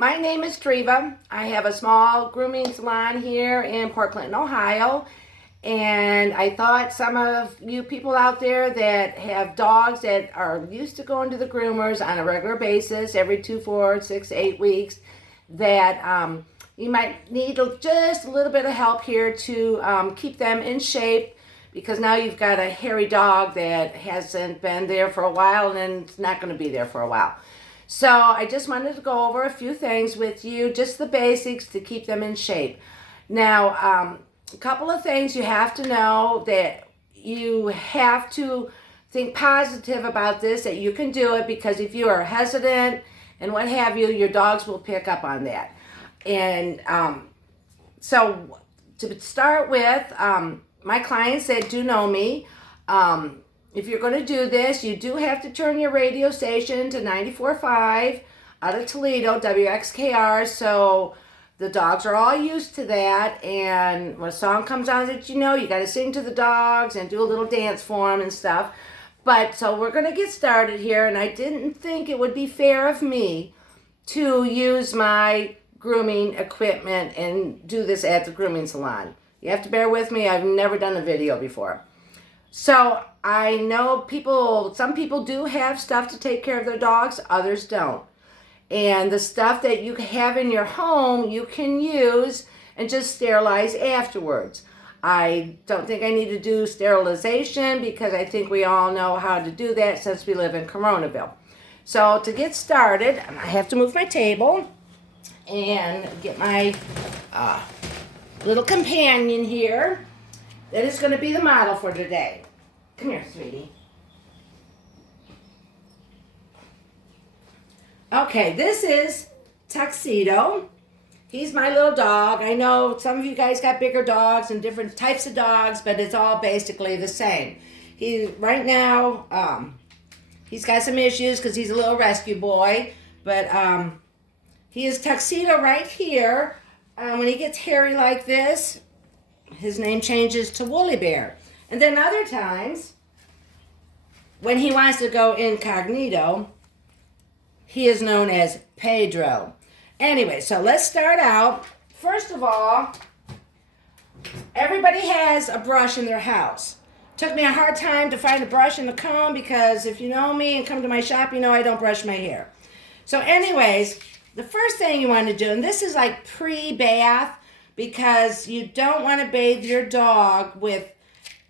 My name is Treva. I have a small grooming salon here in Port Clinton, Ohio. And I thought some of you people out there that have dogs that are used to going to the groomers on a regular basis, every 2, 4, 6, 8 weeks, that you might need just a little bit of help here to keep them in shape, because now you've got a hairy dog that hasn't been there for a while and it's not going to be there for a while. So I just wanted to go over a few things with you, just the basics to keep them in shape. Now, a couple of things you have to know: that you have to think positive about this, that you can do it, because if you are hesitant and what have you, your dogs will pick up on that. And so to start with, my clients that do know me, if you're going to do this, you do have to turn your radio station to 94.5 out of Toledo, WXKR, so the dogs are all used to that. And when a song comes on that you got to sing to the dogs and do a little dance for them and stuff. But so we're going to get started here, and I didn't think it would be fair of me to use my grooming equipment and do this at the grooming salon. You have to bear with me. I've never done a video before. So I know some people do have stuff to take care of their dogs, others don't. And the stuff that you have in your home, you can use and just sterilize afterwards. I don't think I need to do sterilization, because I think we all know how to do that since we live in Coronaville. So to get started, I have to move my table and get my little companion here. That is going to be the model for today. Come here, sweetie. Okay, this is Tuxedo. He's my little dog. I know some of you guys got bigger dogs and different types of dogs, but it's all basically the same. Right now, he's got some issues because he's a little rescue boy, but he is Tuxedo right here. When he gets hairy like this, his name changes to Woolly Bear. And then other times, when he wants to go incognito, he is known as Pedro. Anyway, so let's start out. First of all, everybody has a brush in their house. Took me a hard time to find a brush and a comb, because if you know me and come to my shop, you know I don't brush my hair. So anyways, the first thing you want to do, and this is like pre-bath, because you don't want to bathe your dog with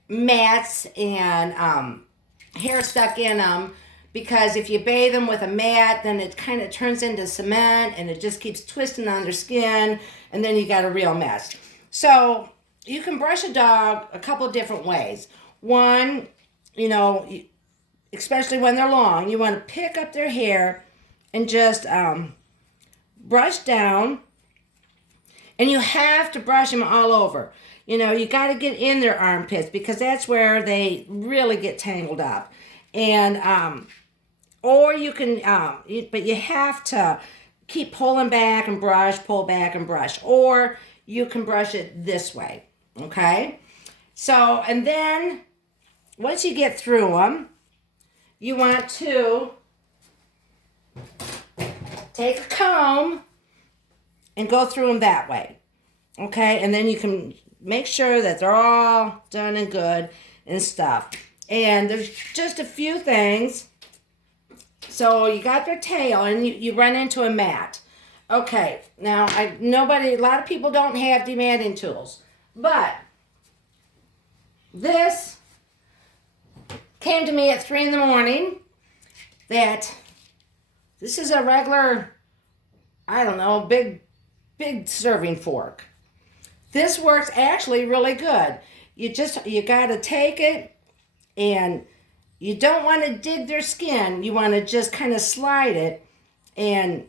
mats and hair stuck in them, because if you bathe them with a mat, then it kind of turns into cement and it just keeps twisting on their skin, and then you got a real mess. So you can brush a dog a couple of different ways. One, especially when they're long, you want to pick up their hair and just brush down. And you have to brush them all over. You got to get in their armpits, because that's where they really get tangled up. And, or you can, but you have to keep pulling back and brush, pull back and brush. Or you can brush it this way, okay? So, and then, once you get through them, you want to take a comb and go through them that way, okay? And then you can make sure that they're all done and good and stuff. And there's just a few things. So you got their tail, and you run into a mat. Okay, now a lot of people don't have dematting tools, but this came to me at 3 in the morning. That this is a regular, I don't know, big serving fork. This works actually really good. You got to take it, and you don't want to dig their skin. You want to just kind of slide it and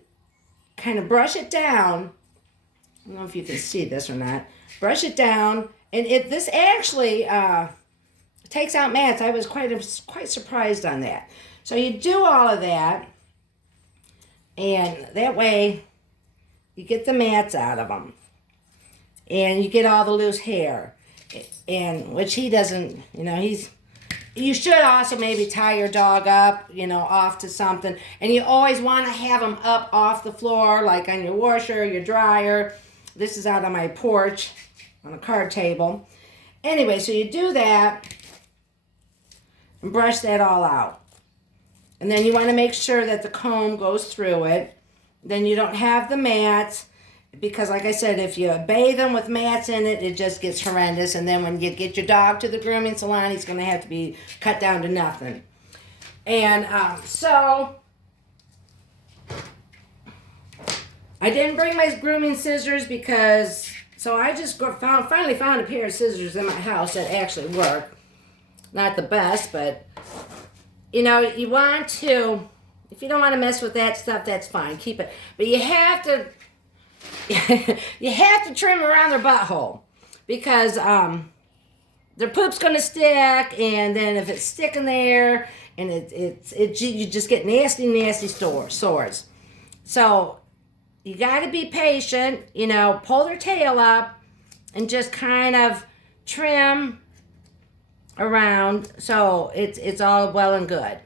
kind of brush it down. I don't know if you can see this or not. Brush it down, and this actually takes out mats. I was quite surprised on that. So you do all of that, and that way you get the mats out of them, and you get all the loose hair, and which he doesn't, You should also maybe tie your dog up, off to something. And you always want to have them up off the floor, like on your washer, your dryer. This is out on my porch on a card table. Anyway, so you do that and brush that all out. And then you want to make sure that the comb goes through it. Then you don't have the mats, because like I said, if you bathe them with mats in it, it just gets horrendous. And then when you get your dog to the grooming salon, he's going to have to be cut down to nothing. And so I didn't bring my grooming scissors so I just finally found a pair of scissors in my house that actually work. Not the best, but you want to, if you don't want to mess with that stuff, that's fine. Keep it. But you have to trim around their butthole, because their poop's going to stick, and then if it's sticking there, and you just get nasty sores. So you got to be patient, pull their tail up and just kind of trim around so it's all well and good.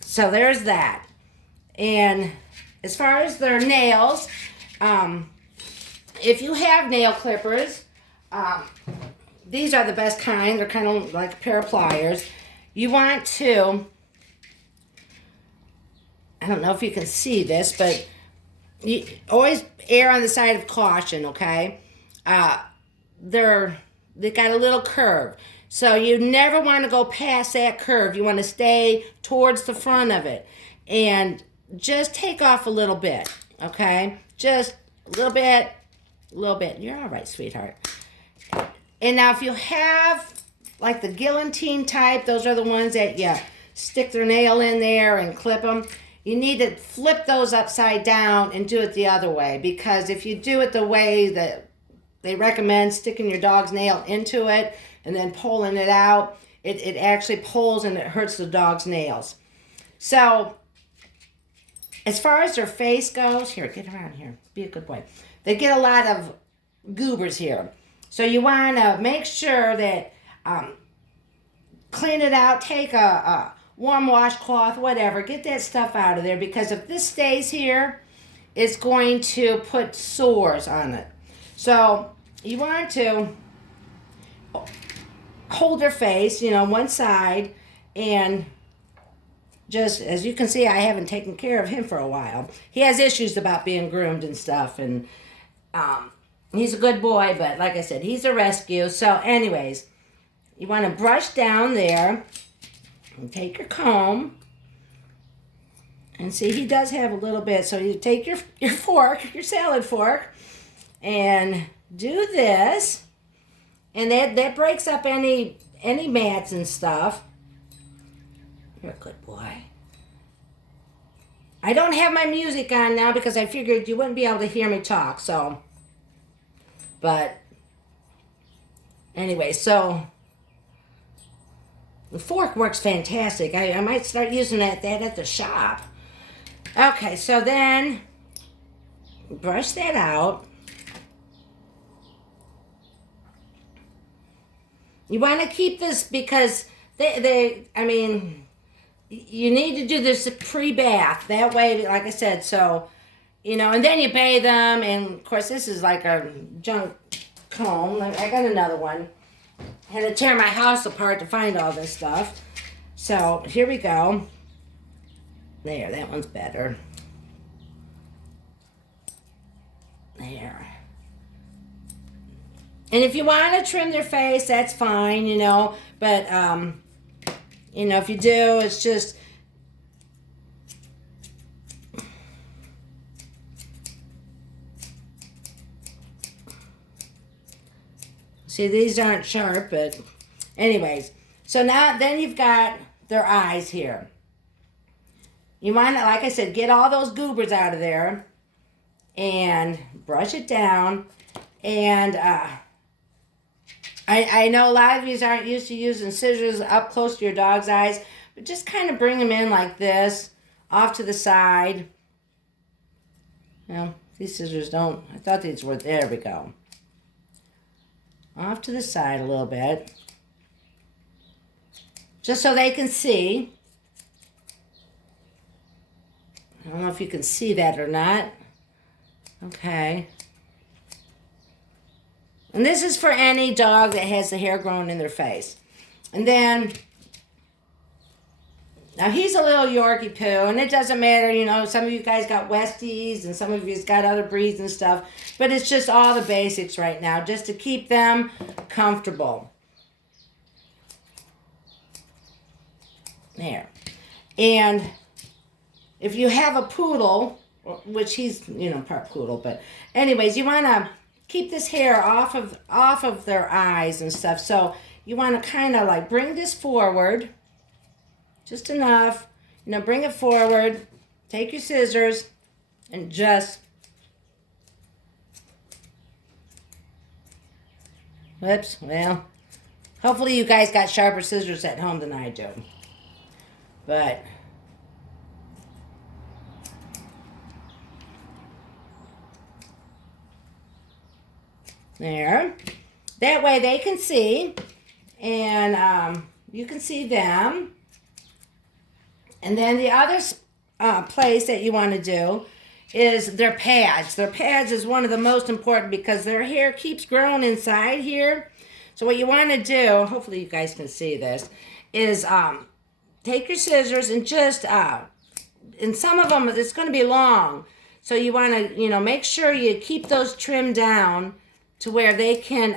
So there's that. And as far as their nails, if you have nail clippers, these are the best kind. They're kind of like a pair of pliers. You want to, I don't know if you can see this, but you always err on the side of caution, okay? They got a little curve. So you never want to go past that curve. You want to stay towards the front of it. And just take off a little bit, okay? Just a little bit. You're all right, sweetheart. And now if you have like the guillotine type, those are the ones that you stick their nail in there and clip them. You need to flip those upside down and do it the other way, because if you do it the way that they recommend, sticking your dog's nail into it and then pulling it out, it actually pulls and it hurts the dog's nails. So as far as their face goes, here, get around here. Be a good boy. They get a lot of goobers here. So you want to make sure that clean it out. Take a warm washcloth, whatever. Get that stuff out of there, because if this stays here, it's going to put sores on it. So you want to hold their face, one side, and just, as you can see, I haven't taken care of him for a while. He has issues about being groomed and stuff, and he's a good boy, but like I said, he's a rescue. So anyways, you want to brush down there and take your comb. And see, he does have a little bit. So you take your fork, your salad fork, and do this. And that breaks up any mats and stuff. You're a good boy. I don't have my music on now because I figured you wouldn't be able to hear me talk, so. But anyway, so the fork works fantastic. I might start using that at the shop. Okay, so then brush that out. You want to keep this because you need to do this pre-bath. That way, like I said, so, and then you bathe them. And, of course, this is like a junk comb. I got another one. I had to tear my house apart to find all this stuff. So, here we go. There, that one's better. There. And if you want to trim their face, that's fine, But, if you do, it's just... See, these aren't sharp, but... Anyways. So now, then you've got their eyes here. You want to, like I said, get all those goobers out of there. And brush it down. And, I know a lot of you aren't used to using scissors up close to your dog's eyes, but just kind of bring them in like this, off to the side. These scissors don't, I thought these were, there we go. Off to the side a little bit. just so they can see. I don't know if you can see that or not. Okay. And this is for any dog that has the hair growing in their face. And then, now he's a little Yorkie poo, and it doesn't matter, you know, some of you guys got Westies and some of you's got other breeds and stuff, but it's just all the basics right now, just to keep them comfortable. There. And if you have a poodle, which he's, you know, part poodle, but anyways, you want to keep this hair off of their eyes and stuff. So you want to kind of like bring this forward, just enough, you know, bring it forward, take your scissors, and just, whoops, well, hopefully you guys got sharper scissors at home than I do. But there. That way they can see, and you can see them. And then the other place that you want to do is their pads. Their pads is one of the most important because their hair keeps growing inside here. So what you want to do, hopefully you guys can see this, is take your scissors and just, and some of them, it's going to be long. So you want to, you know, make sure you keep those trimmed down to where they can,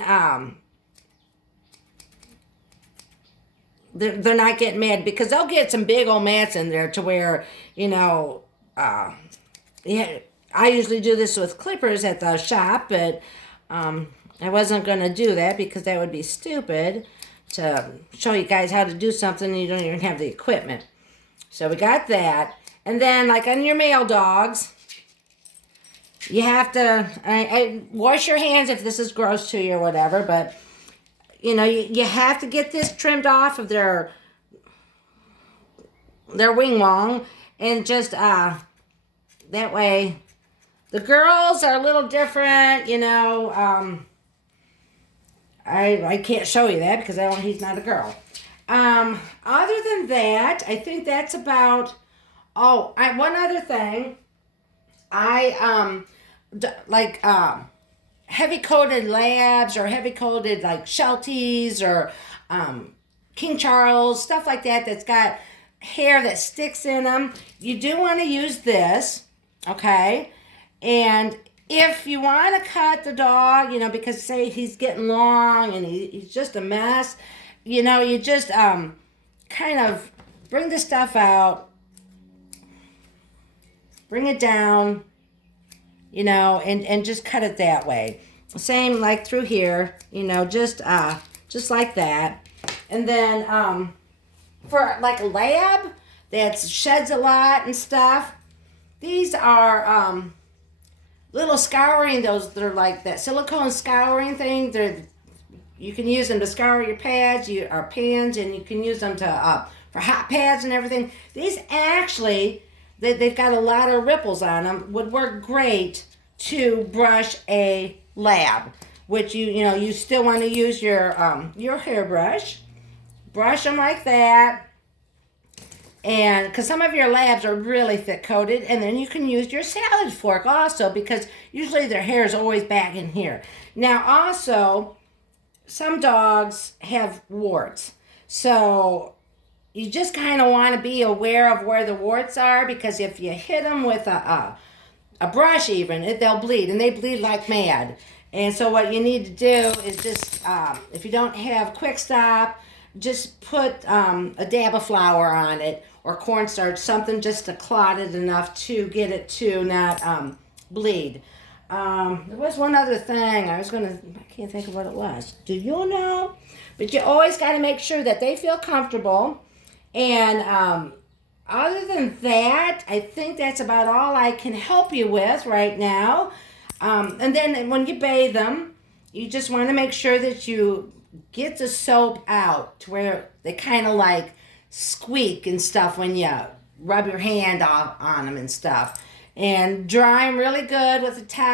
they're not getting mad, because they'll get some big old mats in there to where, you know, yeah, I usually do this with clippers at the shop, but I wasn't going to do that because that would be stupid to show you guys how to do something and you don't even have the equipment. So we got that. And then, like on your male dogs, you have to wash your hands if this is gross to you or whatever, but you know, you have to get this trimmed off of their wing wong, and just that way. The girls are a little different, you know. I can't show you that because he's not a girl. Other than that, I think that's about. Oh, one other thing. Heavy coated labs or heavy coated like Shelties or King Charles, stuff like that that's got hair that sticks in them. You do want to use this, okay? And if you want to cut the dog, you know, because say he's getting long and he's just a mess, you know, you just kind of bring the stuff out, bring it down, you know, and just cut it that way. Same like through here, you know, just like that. And then for like a lab that sheds a lot and stuff, these are little scouring, they're like that silicone scouring thing. You can use them to scour your pads, or pans, and you can use them to for hot pads and everything. These actually, they've got a lot of ripples on them, would work great to brush a lab, which you still want to use your hairbrush. Brush them like that, and because some of your labs are really thick coated, and then you can use your salad fork also, because usually their hair is always back in here. Now also, some dogs have warts, so you just kind of want to be aware of where the warts are, because if you hit them with a brush even, they'll bleed, and they bleed like mad. And so what you need to do is just, if you don't have Quick Stop, just put a dab of flour on it, or cornstarch, something just to clot it enough to get it to not bleed. There was one other thing I can't think of what it was. Do you know? But you always got to make sure that they feel comfortable. And other than that, I think that's about all I can help you with right now. And then when you bathe them, you just want to make sure that you get the soap out to where they kind of like squeak and stuff when you rub your hand on them and stuff. And dry them really good with a towel.